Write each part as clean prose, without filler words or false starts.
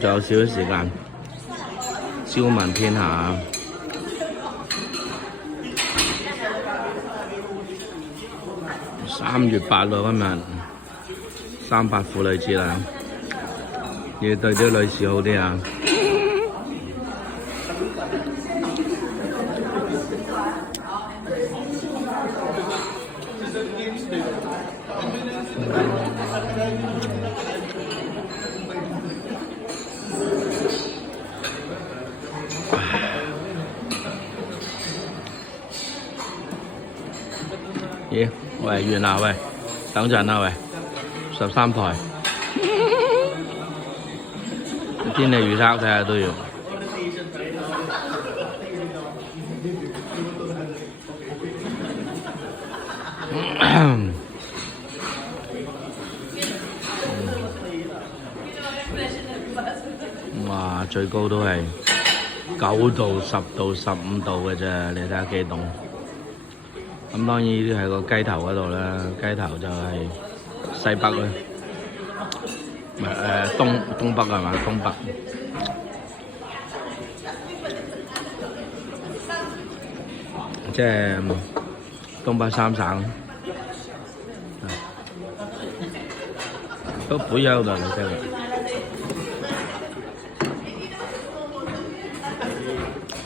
仲有少少時間，朝聞天下。3月8咯，今日300婦女節啦，要對啲女士好啲啊！咦？喂，完啦喂，等陣啦喂，13台天氣預測睇下都要。哇，最高都係9度、10度、15度嘅啫，你睇下幾凍。咁當然呢啲係個雞頭嗰度啦，雞頭就係西北啦，唔係東北係嘛？東北。即係東北3省。都不要的，这个。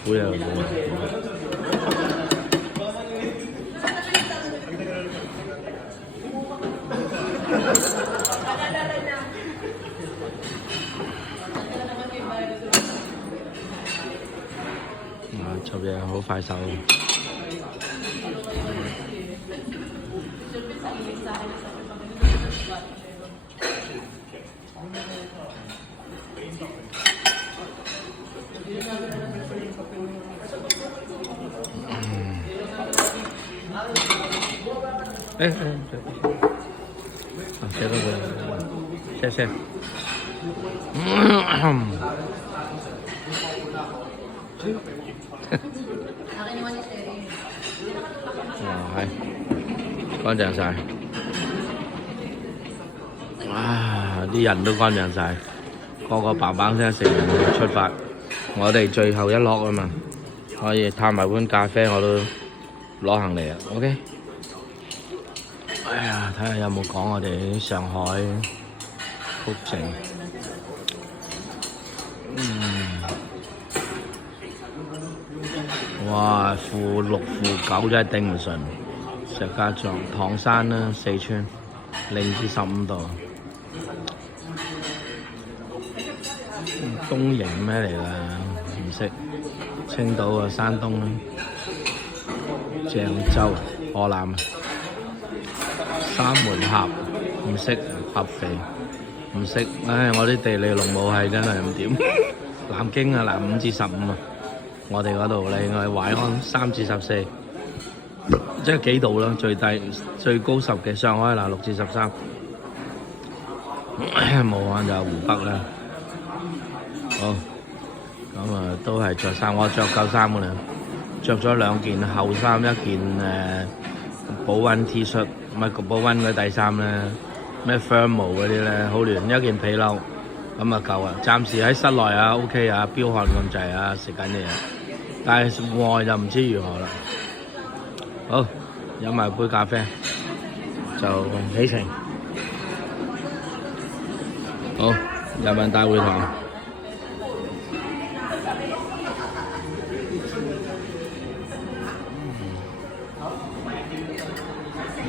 不要的。做嘢好快手。这个谢谢。係乾淨晒，哇！啲人都乾淨晒，個個砰砰聲食完出發。我哋最後一落啊嘛，可以嘆埋碗咖啡我都攞行李啊。OK。哎呀，睇下有冇講我哋上海福城。哇！-6、-9真係頂唔順。石家莊、唐山啦、四川0至15度。東營咩嚟㗎？唔識。青島啊，山東啦。鄭州、河南。三門峽唔識，合肥唔識。唉，我啲地理農務係真係唔掂。南京啊，嗱5至15啊。我哋嗰度另外淮安3至14，即係幾度啦？最低最高10嘅。上海嗱6至13，武漢就湖北啦。好，咁啊都係着衫，我着夠衫㗎啦，着咗2件厚衫，1件保溫 T 恤，唔係保溫嗰底衫咧，咩 thermal 嗰啲咧，好亂，1件皮褸，咁啊夠啊。暫時喺室內啊 OK 啊，飆汗咁滯啊，食緊嘢。但係外就唔知如何啦。好，飲埋杯咖啡就起程。好，人民大會堂。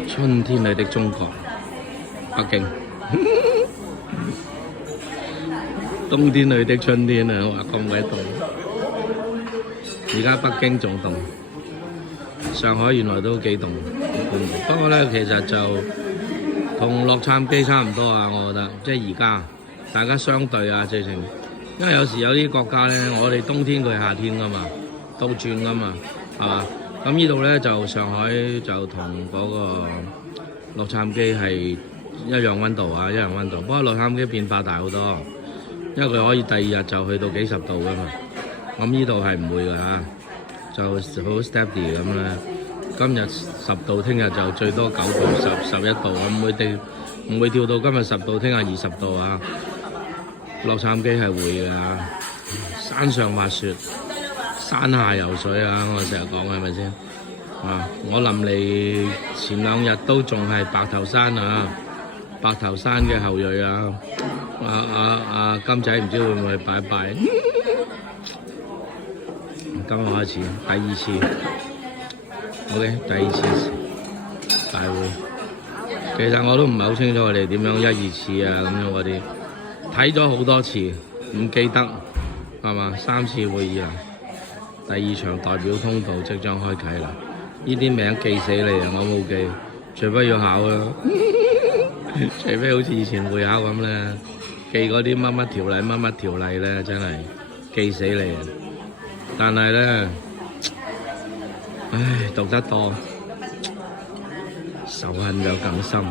春天裏的中國，北京。冬天裏的春天啊！哇，咁鬼凍。而家北京仲凍，上海原來都幾凍。不過咧，其實就同洛杉磯差唔多啊，我覺得。即係而家大家相對啊，直情，因為有時有啲國家咧，我哋冬天佢係夏天噶嘛，倒轉噶嘛，係嘛？咁呢度咧就上海就同嗰個洛杉磯係一樣溫度啊，一樣溫度。不過洛杉磯變化大好多，因為佢可以第2日就去到幾十度噶嘛。咁呢度係唔會㗎嚇，就好 steady 咁啦。今日10度，聽日就最多9度、11度，咁會唔會跳到今日10度，聽日20度啊！洛杉磯係會㗎，山上滑雪，山下游水啊！我成日講係咪先？啊！我臨嚟前2日都仲係白頭山啊，白頭山嘅後裔啊！金仔唔知會唔會拜拜？今日開始第2次 ，OK， 第2次大會。其實我都唔係好清楚我哋點樣1、2次啊咁樣嗰啲，睇咗好多次，唔記得係嘛？3次會議啦，第2場代表通道即將開啓啦。呢啲名記死你啊！我冇記，除非要考啦，除非好似以前會考咁咧，記嗰啲乜乜條例乜乜條例咧，真係記死你啊！但係咧，唉，讀得多，仇恨就更深。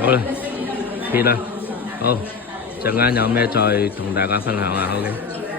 好啦，撇啦，好，陣間有咩再同大家分享啊 ，OK。